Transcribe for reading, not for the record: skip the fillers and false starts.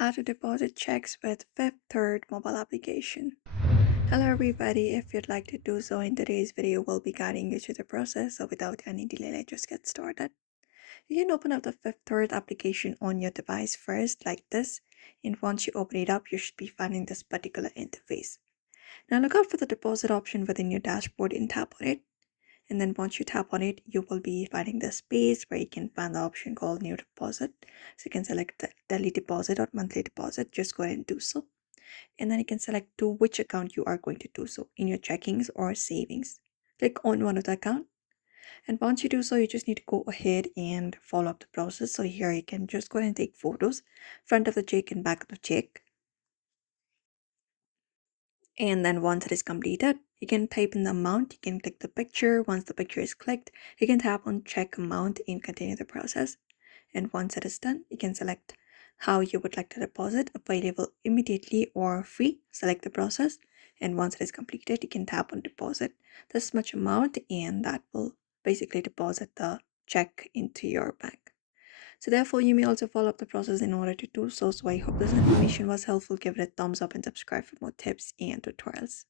How to deposit checks with Fifth Third mobile application. Hello everybody, if you'd like to do so in today's video, we'll be guiding you through the process. So without any delay, let's just get started. You can open up the Fifth Third application on your device first like this. And once you open it up, you should be finding this particular interface. Now look out for the deposit option within your dashboard and tap on it. And then once you tap on it, you will be finding the space where you can find the option called new deposit. So you can select the daily deposit or monthly deposit. Just go ahead and do so. And then you can select to which account you are going to do so, in your checkings or savings. Click on one of the account. And once you do so, you just need to go ahead and follow up the process. So here you can just go ahead and take photos, front of the check and back of the check. And then once it is completed, you can type in the amount. You can click the picture. Once the picture is clicked, you can tap on check amount and continue the process. And once it is done, you can select how you would like to deposit, available immediately or free. Select the process. And once it is completed, you can tap on deposit this much amount, and that will basically deposit the check into your bank. So therefore, you may also follow up the process in order to do so. So I hope this information was helpful. Give it a thumbs up and subscribe for more tips and tutorials.